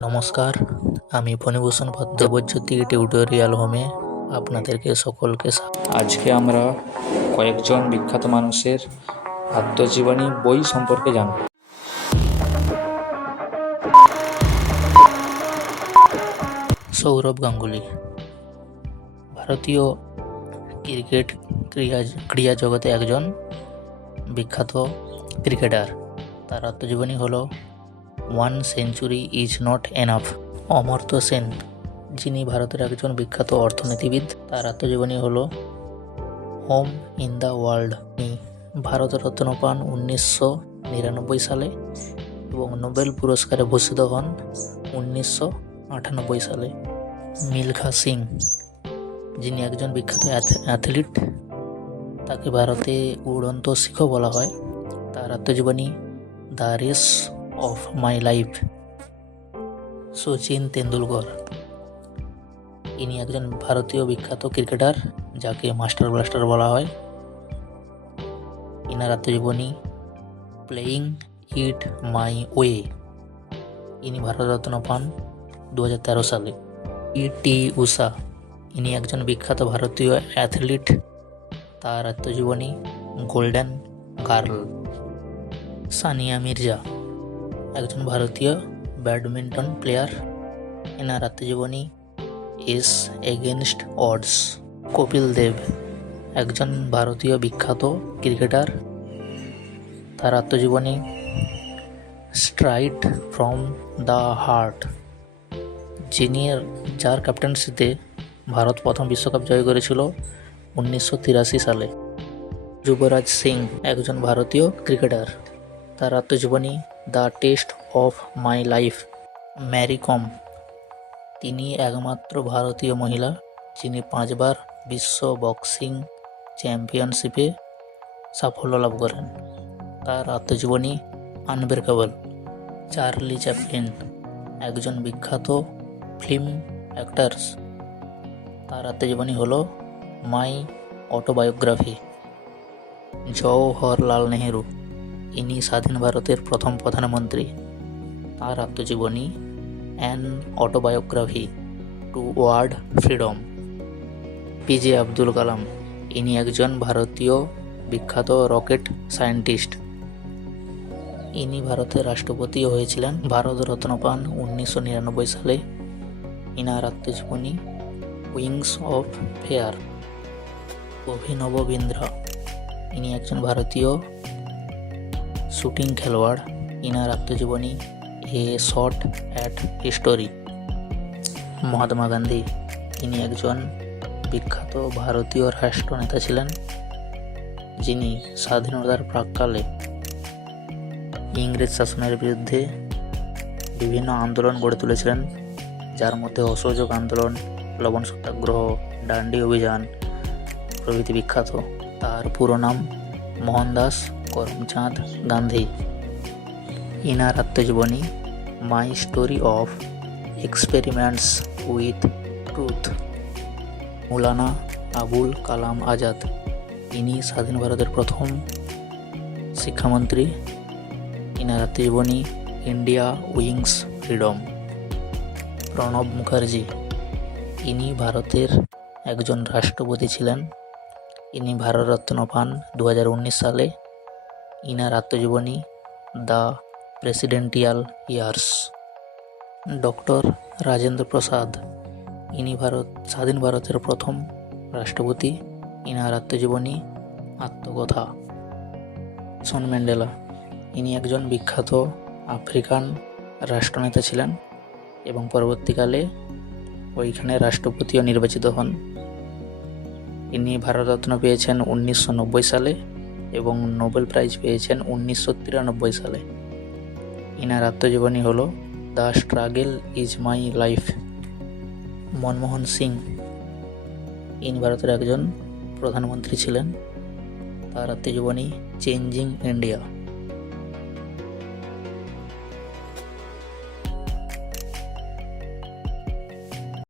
নমস্কার, আমি ফণীভূষণ ভদ্র দেবজ্যোতি টিউটোরিয়াল হোমে আপনাদেরকে সকলকে আজকে আমরা কয়েকজন বিখ্যাত মানুষের আত্মজীবনী বই সম্পর্কে জানব। সৌরভ গাঙ্গুলি ভারতীয় ক্রিকেট ক্রীড়া জগতে একজন বিখ্যাত ক্রিকেটার। তার আত্মজীবনী হলো 1 century is not enough. Amartya Sen, যিনি ভারতের একজন বিখ্যাত অর্থনীতিবিদ, তার আত্মজীবনী হলো হোম ইন দ্য ওয়ার্ল্ড। তিনি ভারতরত্ন পান 1999 সালে এবং নোবেল পুরস্কারে ভূষিত হন 1998 সালে। মিলখা সিং, যিনি একজন বিখ্যাত অ্যাথলিট, তাকে ভারতে উড়ন্ত শিখও বলা হয়। তার আত্মজীবনী the race of my life. Sachin Tendulkar, ইনি একজন ভারতীয় বিখ্যাত ক্রিকেটার, যাকে মাস্টার ব্লাস্টার বলা হয়। ইনার আত্মজীবনী প্লেয়িং ইট মাই ওয়ে। ইনি ভারতরত্ন পান 2013 সালে। পি.টি. ঊষা, ইনি একজন বিখ্যাত ভারতীয় অ্যাথলিট, তার আত্মজীবনী গোল্ডেন গার্ল। সানিয়া মির্জা, একজন ভারতীয় ব্যাডমিন্টন প্লেয়ার, এনার আত্মজীবনী S against ods. Kapil Dev, একজন ভারতীয় বিখ্যাত ক্রিকেটার, তার আত্মজীবনী স্ট্রাইট ফ্রম দ্য হার্ট, যার ক্যাপ্টেন্সিতে ভারত প্রথম বিশ্বকাপ জয় করেছিল 1983 সালে। যুবরাজ সিং, একজন ভারতীয় ক্রিকেটার, তার আত্মজীবনী the test of my life. Mary Kom, তিনি একমাত্র ভারতীয় মহিলা যিনি 5 বার বিশ্ব বক্সিং চ্যাম্পিয়নশিপে সাফল্য লাভ করেন, তার আত্মজীবনী আনব্রেকেবল। চার্লি চ্যাপলিন, একজন বিখ্যাত ফিল্ম অ্যাক্টরস, তার আত্মজীবনী হলো মাই অটোবায়োগ্রাফি। জওহরলাল নেহেরু, ইনি স্বাধীন ভারতের প্রথম প্রধানমন্ত্রী, তার আত্মজীবনী an autobiography toward freedom. P J Abdul Kalam, ইনি একজন ভারতীয় বিখ্যাত রকেট সায়েন্টিস্ট, ইনি ভারতের রাষ্ট্রপতিও হয়েছিলেন। ভারতরত্ন পান 1999 সালে। ইনার আত্মজীবনী উইংস অফ ফেয়ার। অভিনব বিন্দ্রা, ইনি একজন ভারতীয় শুটিং খেলোয়াড়, ইনার আত্মজীবনী এ shot at history. Mahatma Gandhi, ইনি একজন বিখ্যাত ভারতীয় রাষ্ট্রনেতা ছিলেন, যিনি স্বাধীনতার প্রাক্কালে ইংরেজ শাসনের বিরুদ্ধে বিভিন্ন আন্দোলন গড়ে তুলেছিলেন, যার মধ্যে অসহযোগ আন্দোলন, লবণ সত্যাগ্রহ, ডান্ডি অভিযান প্রভৃতি বিখ্যাত। তার পুরো নাম মোহনদাস করমচাঁদ গান্ধী। ইনার আত্মজীবনী my story of experiments with truth. Maulana Abul Kalam Azad, ইনি স্বাধীন ভারতের প্রথম শিক্ষামন্ত্রী, ইনার আত্মজীবনী India wings freedom. Pranab Mukherjee, ইনি ভারতের একজন রাষ্ট্রপতি ছিলেন, ইনি ভারতরত্ন পান 2019 সালে। ইনার আত্মজীবনী the presidential years. Doctor Rajendra Prasad, ইনি স্বাধীন ভারতের প্রথম রাষ্ট্রপতি, ইনার আত্মজীবনী আত্মকথা। নেলসন ম্যান্ডেলা, ইনি একজন বিখ্যাত আফ্রিকান রাষ্ট্রনেতা ছিলেন এবং পরবর্তীকালে ওইখানে রাষ্ট্রপতিও নির্বাচিত হন। ইনি ভারতরত্ন পেয়েছেন 1990 সালে এবং নোবেল প্রাইজ পেয়েছেন 1993 সালে। ইনার আত্মজীবনী হলো the struggle is my life. Manmohan Singh, ইনি ভারতের একজন প্রধানমন্ত্রী ছিলেন, তার আত্মজীবনী চেঞ্জিং ইন্ডিয়া।